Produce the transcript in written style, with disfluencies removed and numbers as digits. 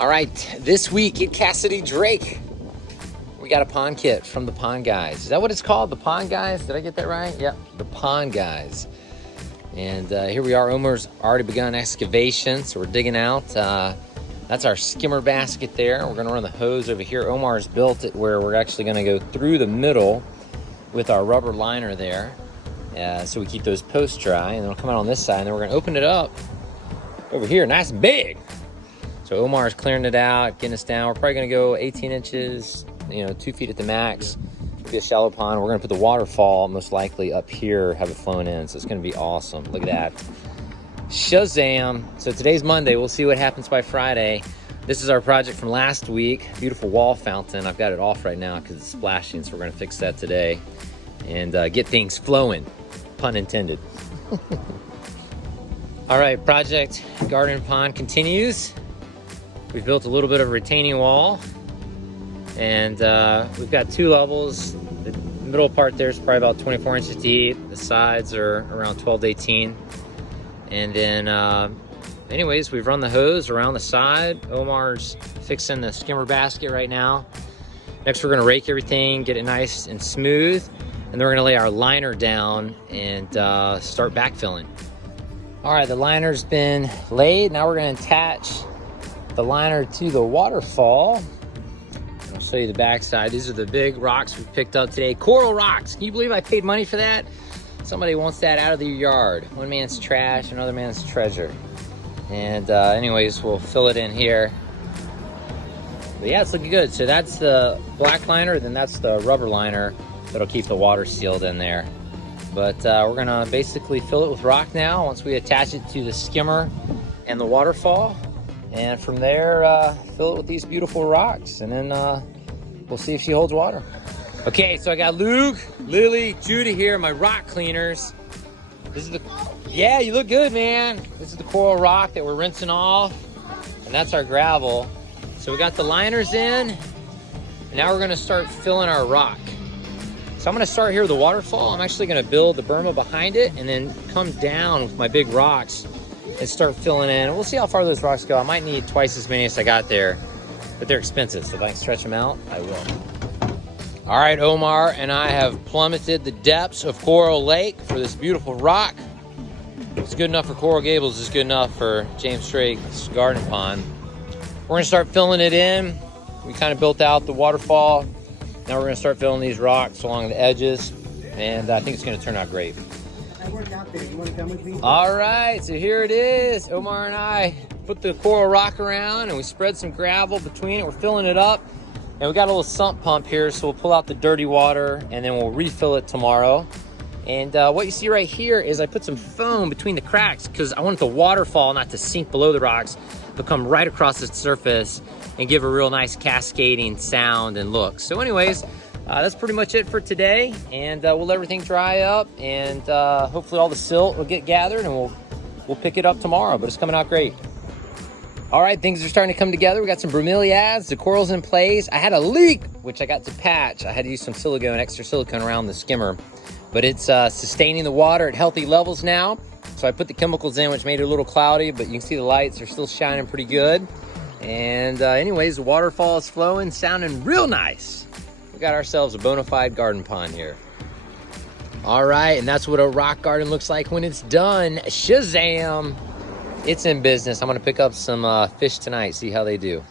All right, this week at Cassidy Drake, we got a pond kit from the Pond Guys. Is that what it's called? The Pond Guys? Did I get that right? Yep, the Pond Guys. And here we are. Omar's already begun excavation, so we're digging out. That's our skimmer basket there. We're gonna run the hose over here. Omar's built it where we're actually gonna go through the middle with our rubber liner there. So we keep those posts dry, and then it'll come out on this side, and then we're gonna open it up over here, nice and big. So Omar's clearing it out, getting us down. We're probably gonna go 18 inches, 2 feet at the max. It'll be a shallow pond. We're gonna put the waterfall most likely up here, have it flown in. So it's gonna be awesome. Look at that. Shazam. So today's Monday. We'll see what happens by Friday. This is our project from last week. Beautiful wall fountain. I've got it off right now because it's splashing. So we're gonna fix that today and get things flowing, pun intended. All right, project Garden Pond continues. We've built a little bit of a retaining wall, and we've got 2 levels. The middle part there is probably about 24 inches deep. The sides are around 12 to 18. And then, anyways, we've run the hose around the side. Omar's fixing the skimmer basket right now. Next, we're gonna rake everything, get it nice and smooth, and then we're gonna lay our liner down and start backfilling. All right, the liner's been laid. Now we're gonna attach the liner to the waterfall. I'll show you the backside. These are the big rocks we picked up today. Coral rocks. Can you believe I paid money for that? Somebody wants that out of their yard. One man's trash, another man's treasure. And anyways, we'll fill it in here. But yeah, it's looking good. So that's the black liner, then that's the rubber liner that'll keep the water sealed in there. But we're gonna basically fill it with rock now once we attach it to the skimmer and the waterfall. And from there, fill it with these beautiful rocks, and then we'll see if she holds water. Okay, so I got Luke, Lily, Judy here, my rock cleaners. This is yeah, you look good, man. This is the coral rock that we're rinsing off, and that's our gravel. So we got the liners in, and now we're gonna start filling our rock. So I'm gonna start here with the waterfall. I'm actually gonna build the berma behind it, and then come down with my big rocks and start filling in. We'll see how far those rocks go. I might need twice as many as I got there, but they're expensive, so if I can stretch them out, I will. All right, Omar and I have plummeted the depths of Coral Lake for this beautiful rock. It's good enough for Coral Gables, it's good enough for James Drake's garden pond. We're gonna start filling it in. We kind of built out the waterfall. Now we're gonna start filling these rocks along the edges, and I think it's gonna turn out great. I work out there. You want to come with me? All right, so here it is. Omar and I put the coral rock around, and we spread some gravel between it. We're filling it up, and we got a little sump pump here, so we'll pull out the dirty water, and then we'll refill it tomorrow. And what you see right here is I put some foam between the cracks because I want the waterfall not to sink below the rocks, but come right across the surface and give a real nice cascading sound and look. So anyways, that's pretty much it for today, and we'll let everything dry up, and hopefully all the silt will get gathered, and we'll pick it up tomorrow, but it's coming out great. All right, things are starting to come together. We got some bromeliads, the coral's in place. I had a leak, which I got to patch. I had to use some silicone, extra silicone around the skimmer, but it's sustaining the water at healthy levels now. So I put the chemicals in, which made it a little cloudy, but you can see the lights are still shining pretty good. And anyways, the waterfall is flowing, sounding real nice. Got ourselves a bona fide garden pond here. All right, and that's what a rock garden looks like when it's done. Shazam! It's in business. I'm gonna pick up some fish tonight, see how they do.